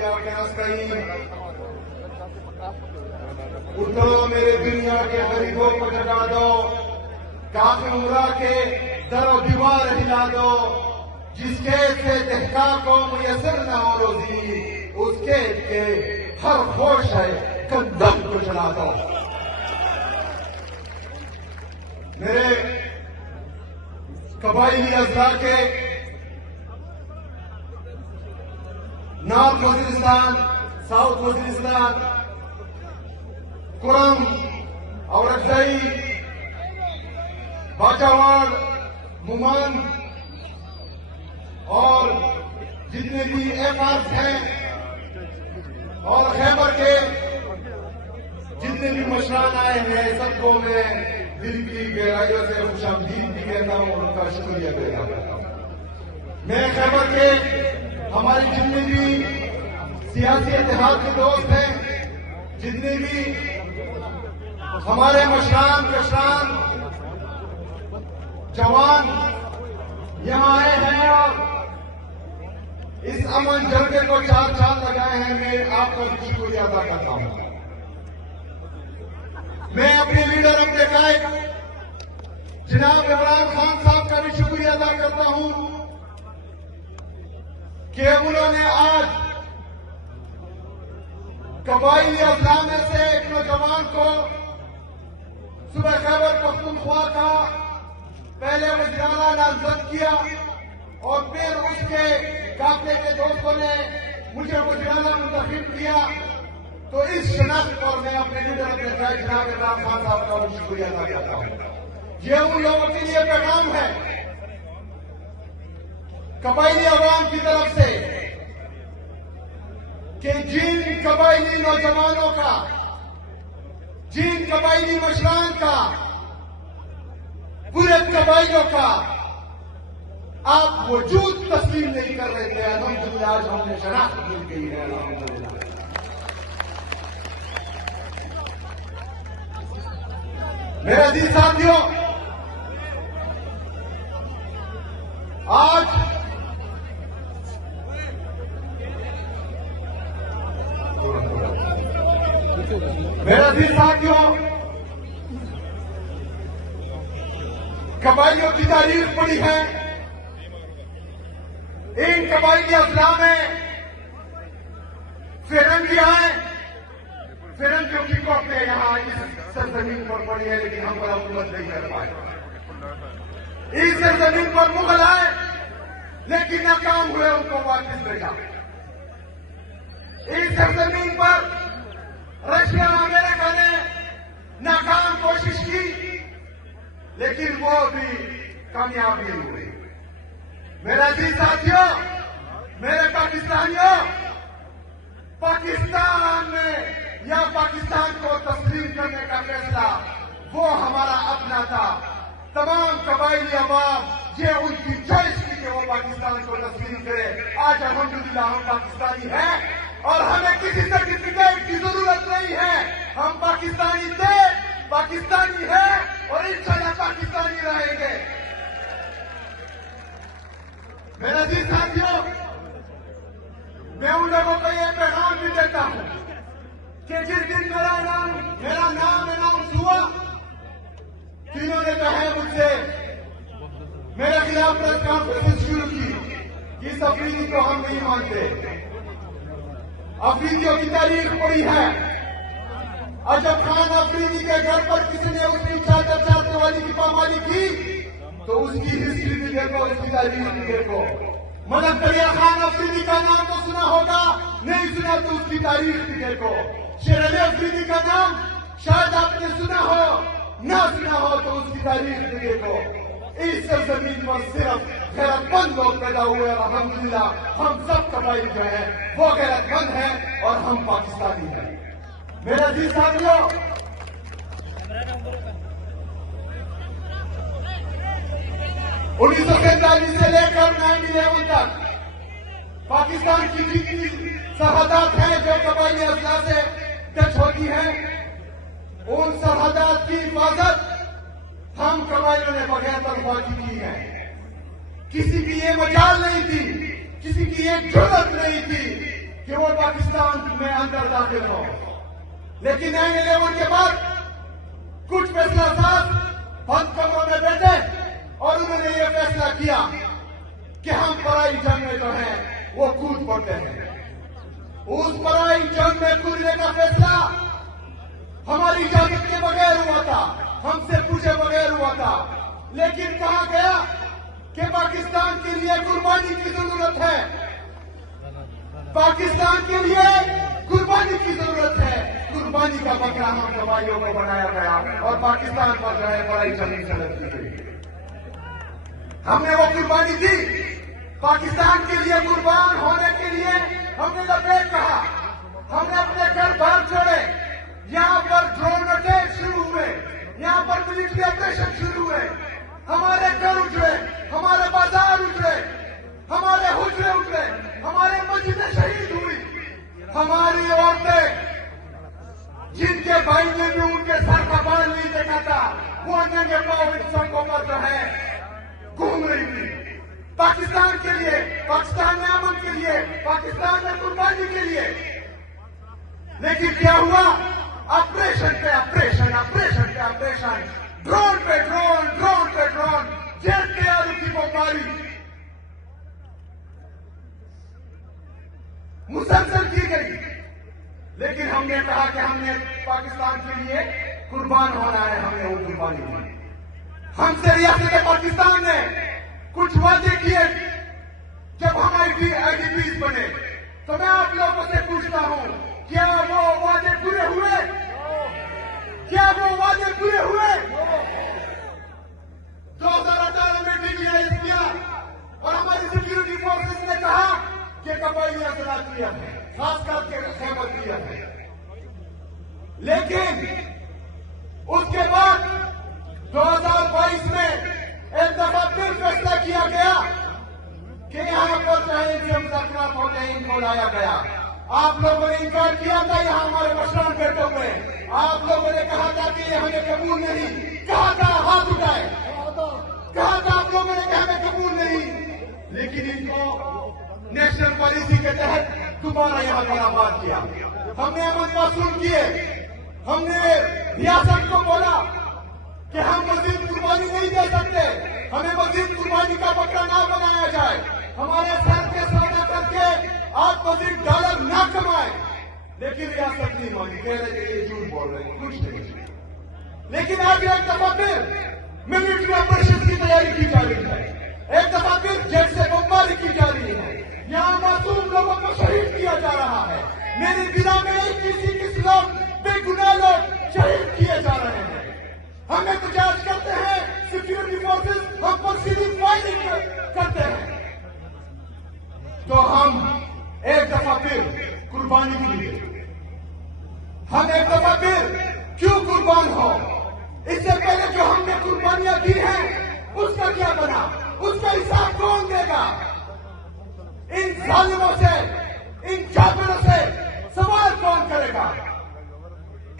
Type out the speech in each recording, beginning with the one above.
وإياك نستعين اٹھو میرے دنیا کے غریبوں کو جگا دو، کافی عمرہ کے در و دیوار ہلا دو، جس کھیت سے تحقاق کو میسر نہ ہو روزی، اس کھیت کے ہر خوش ہے کندم کو چلا دو۔ میرے قبائلی اضلاع کے نارتھ وزیرستان، ساؤتھ وزیرستان، کرم اور اکزئی، باچاواڑ، مومان اور جتنے بھی ایفارس ہیں اور خیبر کے جتنے بھی مشران آئے ہیں، سب کو میں دل کی گہرائیوں سے خوش آمدید بھی کہتا ہوں اور ان کا شکریہ ادا کرتا ہوں۔ میں خیبر کے ہماری جتنے بھی سیاسی اتحاد کے دوست ہیں، جتنے بھی ہمارے مشران کشران جوان یہاں آئے ہیں اور اس امن جلدے کو 4 سال لگائے ہیں، میں آپ کا شکریہ ادا کرتا ہوں۔ میں اپنے لیڈر اپنے قائد جناب عمران خان صاحب کا بھی شکریہ ادا کرتا ہوں کہ انہوں نے آج قبائلی اضلاع میں سے ایک نوجوان کو صوبہ خیبر پختونخوا کا پہلے وزیراعلیٰ نامزد کیا اور پھر اس کے قافلے کے دوستوں نے مجھے وزیراعلیٰ منتخب کیا، تو اس شناخت پر میں اپنے لیڈر اپنے قائد جناب عمران خان صاحب کا بھی شکریہ ادا کرتا ہوں۔ یہ ان لوگوں کے لیے پیغام ہے قبائلی عوام کی طرف سے کہ جن قبائلی نوجوانوں کا، جن قبائلی مشران کا، پورے قبائلیوں کا آپ وجود تسلیم نہیں کر رہے تھے، الحمدللہ آج ہم نے شناخت مل گئی ہے الحمدللہ۔ میرے عزیز ساتھیوں، آج قبائلیوں کی تاریخ پڑی ہے۔ ان قبائلی اضلاع میں فرنگی آئے، فرنگیوں کی کوپیں یہاں اس سرزمین پر پڑی ہے، لیکن ہم پر حکومت نہیں کر پائے۔ اس سرزمین پر مغل آئے لیکن ناکام ہوئے، ان کو واپس بھیجا۔ اس سرزمین پر رشیا اور امریکہ نے ناکام کوشش کی لیکن وہ بھی کامیاب نہیں ہوئی۔ میرے عزیز ساتھیوں، میرے پاکستانیوں، پاکستان میں یا پاکستان کو تسلیم کرنے کا فیصلہ وہ ہمارا اپنا تھا۔ تمام قبائلی عوام یہ ان کی چوائس تھی کہ وہ پاکستان کو تسلیم کرے۔ آج الحمدللہ ہم پاکستانی ہیں اور ہمیں کسی سرٹیفکیٹ کی ضرورت نہیں ہے۔ ہم پاکستانی تھے، پاکستانی ہیں اور انشاءاللہ پاکستانی رہیں گے۔ میرے عزیز ساتھیوں، میں ان لوگوں کو یہ پیغام بھی دیتا ہوں کہ جس دن میرا نام اناؤنس ہوا، تینوں نے کہا مجھ سے، میرے خلاف پریس کانفرنس شروع کی کہ اس افریدی کو ہم نہیں مانتے۔ افریدیوں کی تاریخ پڑی ہے۔ عجب خان افریدی کے گھر پر کسی نے اس کی چادر چاہتے والی کی پامالی کی تو اس کی ہسٹری بھی دیکھو، اس کی تاریخ بھی دیکھو۔ ملک دریا خان افریدی کا نام تو سنا ہوگا، نہیں سنا تو اس کی تاریخ بھی دیکھو۔ شیر علی افریدی کا نام شاید آپ نے سنا ہو، نہ سنا ہو تو اس کی تاریخ بھی دیکھو۔ اس سرزمین پر صرف غیرت مند لوگ پیدا ہوئے اور الحمدللہ ہم سب قبائل جو ہیں وہ غیرت مند ہیں اور ہم پاکستانی ہیں۔ میرے عزیز ساتھیوں، 1947 سے لے کر 9/11 تک پاکستان کی جتنی سرحدات ہیں جو قبائلی اضلاع سے ٹچ ہوتی ہیں، ان سرحدات کی حفاظت ہم قبائلیوں نے بغیر تنخواہ کی ہے۔ کسی کی یہ مجال نہیں تھی، کسی کی یہ جرأت نہیں تھی کہ وہ پاکستان میں اندر داخل ہو، لیکن 9/11 کے بعد کچھ فیصلہ ساز بند کمروں میں بیٹھے اور انہوں نے یہ فیصلہ کیا کہ ہم پرائی جنگ میں جو ہیں وہ کود پڑتے ہیں۔ اس پرائی جنگ میں کودنے کا فیصلہ ہماری اجازت کے بغیر ہوا تھا، ہم سے پوچھے بغیر ہوا تھا، لیکن کہا گیا کہ پاکستان کے لیے قربانی کی ضرورت ہے، پاکستان کے لیے قربانی کی ضرورت ہے۔ قربانی کا بکرا ہم جماعیوں کو بنایا گیا اور پاکستان پر جو ہے بڑائی جنگی سلط کی گئی۔ ہم نے وہ قربانی دی، پاکستان کے لیے قربان ہونے کے لیے ہم نے لبیک کہا، ہم نے اپنے گھر باہر چھوڑے، یہاں پر ڈرون اٹیک شروع ہوئے، یہاں پر ملٹری آپریشن شروع ہوئے، ہمارے گھر اجڑے، ہمارے بازار اجڑے، ہمارے حجرے اجڑے، ہمارے مسجدیں شہید ہوئی، ہماری عورتیں جن کے بھائی نے بھی ان کے سر کا بال نہیں دیکھا تھا وہ ننگے پاؤں ان سڑکوں پر جو ہے گھوم رہی تھی، پاکستان کے لیے، پاکستان میں امن کے لیے، پاکستان میں قربانی کے لیے۔ لیکن کیا ہوا؟ آپریشن پہ آپریشن، آپریشن پہ آپریشن، ڈرون پہ ڈرون، ڈرون پہ ڈرون، جیٹ کے آلو کی بمباری مسلسل کی گئی۔ لیکن ہم نے کہا کہ ہم نے پاکستان کے لیے قربان ہونا ہے، ہم نے وہ قربانی دی۔ ہم سے ریاست پاکستان نے کچھ وعدے کیے جب ہم آئی ڈی پیز بنے، تو میں آپ لوگوں سے پوچھتا ہوں کیا وہ وعدے پورے ہوئے؟ کیا وہ وعدے پورے ہوئے؟ 2018 میں ڈیکلیئر کیا اور ہماری سیکورٹی فورسز نے کہا کہ قبائلی اثرات کیا ہے، خاص کر کے خیبر کیا ہے، لیکن اس کے بعد 2022 میں ایک دفعہ پھر فیصلہ کیا گیا کہ یہاں پر چاہے جو مذاکرات ہوتے ہیں ان کو لایا گیا۔ آپ لوگوں نے انکار کیا تھا، یہاں ہمارے مشران بیٹھے ہوئے، آپ لوگوں نے کہا تھا کہ یہ ہمیں قبول نہیں، کہا تھا ہاتھ اٹھائے، کہا تھا آپ لوگوں نے کہ ہمیں قبول نہیں، لیکن ان کو نیشنل پالیسی کے تحت دوبارہ یہاں پر آباد کیا۔ ہم نے امن معصوم کیے، ہم نے ریاست کو بولا کہ ہم مزید قربانی نہیں دے سکتے، ہمیں مزید قربانی کا بکرا نہ بنایا جائے، ہمارے سر کے سودا کر کے آپ مزید ڈالر نہ کمائیں۔ لیکن ریاست نہیں مانی، کہہ رہے کہ یہ جھوٹ بول رہے ہیں، کچھ نہیں۔ لیکن آج ایک دفعہ پھر ملٹری آپریشن کی تیاری کی جا رہی ہے، ایک دفعہ پھر جیٹ سے بمباری کی جا رہی ہے، یہاں معصوم لوگوں کو شہید کیا جا رہا ہے، میری ضلع میں 21 لوگ بے گناہ لوگ شہید کیے جا رہے ہیں۔ ہم احتجاج کرتے ہیں، سیکورٹی فورسز ہم پر سیدھی فائرنگ کرتے ہیں، تو ہم ایک دفعہ پھر قربانی کے لیے، ہم ایک دفعہ پھر کیوں قربان ہو؟ اس سے پہلے جو ہم نے قربانیاں دی ہیں اس کا کیا بنا؟ اس کا حساب کون دے گا؟ ان ظالموں سے، ان جابروں سے سوال کون کرے گا؟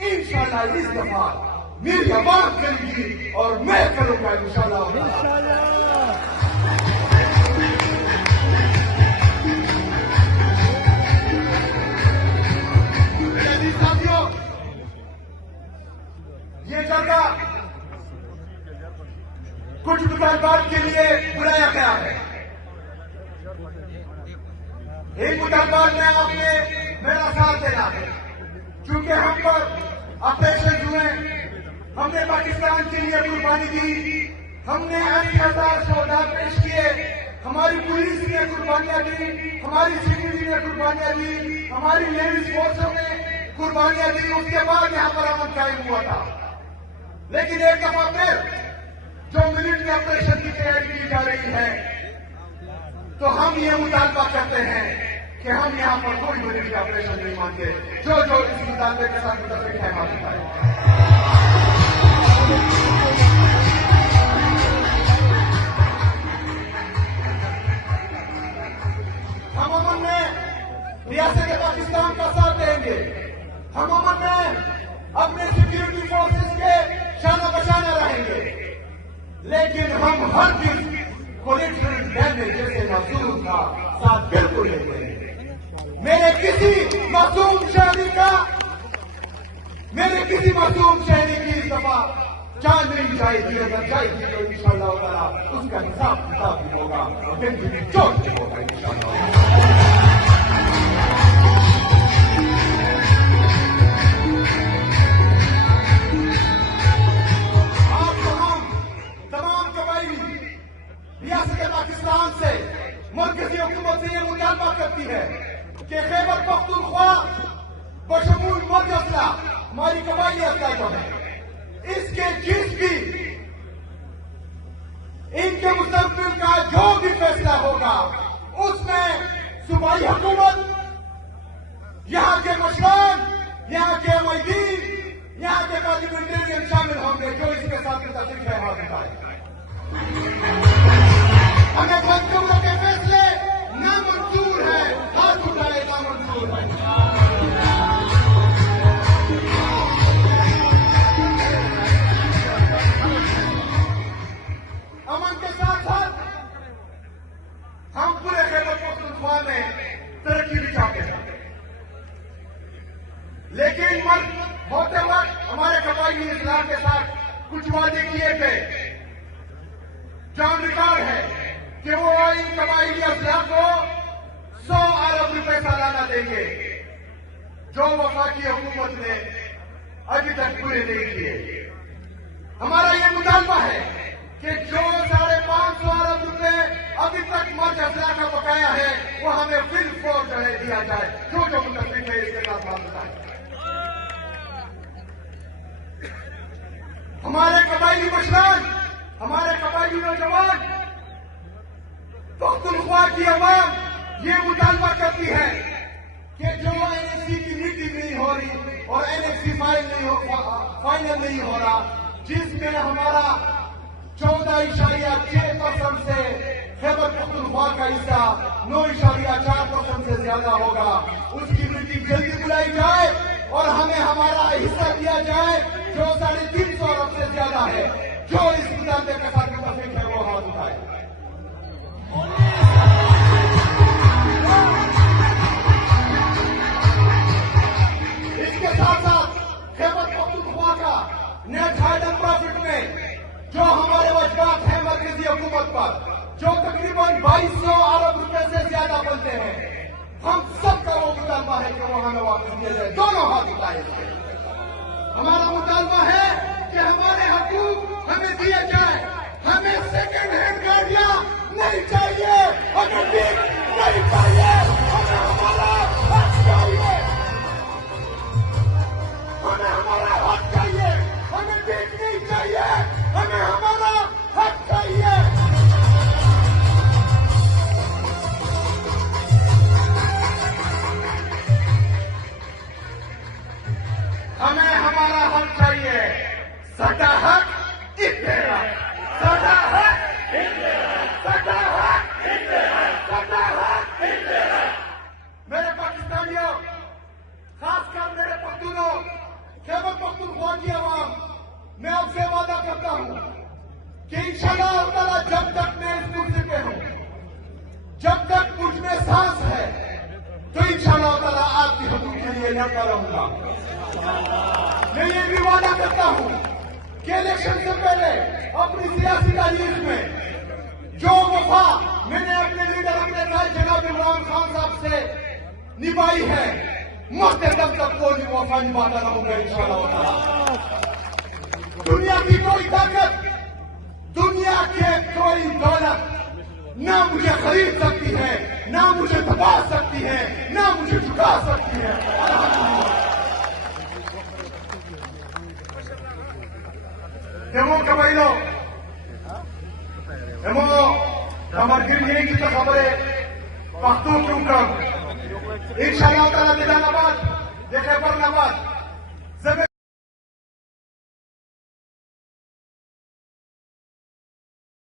انشاءاللہ اس دفعہ میری آواز کرے گی اور میں کروں گا انشاءاللہ۔ میرے ساتھیوں، یہ جگہ کچھ مطالبات کے لیے بلایا گیا ہے۔ ایک مطالبات میں آپ نے میرا ساتھ دینا ہے، چونکہ ہم پر آپریشن ہوئے، ہم نے پاکستان کے لیے قربانی دی، ہم نے 80,000 شہداء پیش کیے، ہماری پولیس نے قربانیاں دی، ہماری سیکورٹی نے قربانیاں دی، ہماری لیڈیز فورسوں نے قربانیاں دی، اس کے بعد یہاں پر امن قائم ہوا تھا۔ لیکن ایک دفعہ پھر جو ملٹری آپریشن کی تیاری کی جا رہی ہے، تو ہم یہ مطالبہ کرتے ہیں کہ ہم یہاں پر کوئی ملٹری آپریشن نہیں مانتے، جو اس مطالبے کے ساتھ متفق ہے مانتا ہے۔ ہم امن میں ریاست پاکستان کا ساتھ دیں گے، ہم امن میں اپنے سیکورٹی فورسز کے شانہ بشانہ رہیں گے، لیکن ہم ہر چیز کولیٹرل ڈیمیج جیسے محسوس کا ساتھ بالکل نہیں دیں گے۔ میرے کسی معصوم شہری کی اس دفعہ جان نہیں جائے گی. اگر جائے گی تو انشاءاللہ تعالی اس کا حساب کتاب بھی ہوگا اور زندگی بھی چوٹ بھی ہوگا انشاءاللہ. ریاست پاکستان سے مرکزی حکومت سے یہ مطالبہ کرتی ہے کہ خیبر پختونخوا بشمول مرد اضلاع ہماری قبائلی اضلاع جو ہے اس کے جس بھی ان کے مستقبل کا جو بھی فیصلہ ہوگا اس میں صوبائی حکومت، یہاں کے مشران، یہاں کے معیدین، یہاں کے پارلیمنٹرین شامل ہوں گے جو اس کے ساتھ متفق ہے. ہاتھ اٹھائے. ہمیں منصوبوں کے فیصلے نامنظور ہیں. ہاتھ اٹھائے. نامنظور ہے. امن کے ساتھ ساتھ ہم پورے خیبر پختونخوا میں ترقی بھی چاہتے ہیں، لیکن ہوتے وقت ہمارے قبائلی اضلاع کے ساتھ کچھ وعدے کیے گئے. جان ریکارڈ ہے کہ وہ ان قبائلی اضلاع کو 100 ارب روپے سالانہ دیں گے، جو وفاقی حکومت نے ابھی تک پورے نہیں کیے. ہمارا یہ مطالبہ ہے کہ جو 550 ارب روپے ابھی تک مرج اضلاع کا بقایا ہے وہ ہمیں فل فور جو ہے دیا جائے. جو متفق ہے اس کے ساتھ بات بتائیں. ہمارے قبائلی مشران، ہمارے قبائلی نوجوان، پختونخوا کی عوام یہ مطالبہ کرتی ہے کہ جو NSC کی میٹنگ نہیں ہو رہی اور NSC فائنل نہیں ہو رہا، جس میں ہمارا 14.6% سے خیبر پختونخوا کا حصہ 9.4% سے زیادہ ہوگا، اس کی میٹنگ جلدی بلائی جائے اور ہمیں ہمارا حصہ دیا جائے جو 350 ارب سے زیادہ ہے. جو اس مطالبے کے ساتھ متفق ہے وہ ہاتھ اٹھائے. اس کے ساتھ ساتھ خیبر پختونخوا کا نیٹ ہائیڈ اینڈ پروفٹ میں جو ہمارے واجبات ہیں مرکزی حکومت پر، جو تقریباً 2200 ارب روپے سے زیادہ بنتے ہیں، ہم سب کا وہ مطالبہ ہے کہ وہ ہمیں واپس دیا جائے. دونوں ہاتھ اٹھائے. ہمارا مطالبہ ہے کہ ہمارے حقوق ہمیں دیے جائیں. ہمیں سیکنڈ ہینڈ گاڑیاں نہیں چاہیے، ہمیں نہیں چاہیے. ہمیں ہمارا حق چاہیے. ہمیں ہمارا حق چاہیے. ہمیں بیچ نہیں چاہیے. ہمیں ہمارا حق چاہیے. ہمیں ہمارا حق چاہیے. سدا حق اختیار. سدا حق اختیار. سدا حق اختیار. سدا حق اختیار. میرے پاکستانیوں، خاص کر میرے پختونوں، خیبر پختونخوا کی عوام، میں آپ سے وعدہ کرتا ہوں کہ انشاءاللہ تعالیٰ جب تک میں اس کرسی پہ ہوں، جب تک مجھ میں سانس ہے، تو انشاءاللہ تعالیٰ آپ کی حقوق کے لیے لڑتا رہوں گا. میں یہ بھی وعدہ کرتا ہوں کہ الیکشن سے پہلے اپنی سیاسی تاریخ میں جو وفا میں نے اپنے لیڈر اپنے قائد جناب عمران خان صاحب سے نبھائی ہے، مرتے دم تک وہ وفا نبھاتا رہوں گا انشاءاللہ تعالیٰ. دنیا کی کوئی طاقت، دنیا کے کوئی دولت نہ مجھے خرید سکتی ہے، نہ مجھے دبا سکتی ہے، نہ مجھے جھکا سکتی ہے. ایمو قبائلو ایمو ہمارے دل یہی کی خبر ہے پختون کیوں کم انشاءاللہ تعالیٰ دیدان آباد دیکھے برن آباد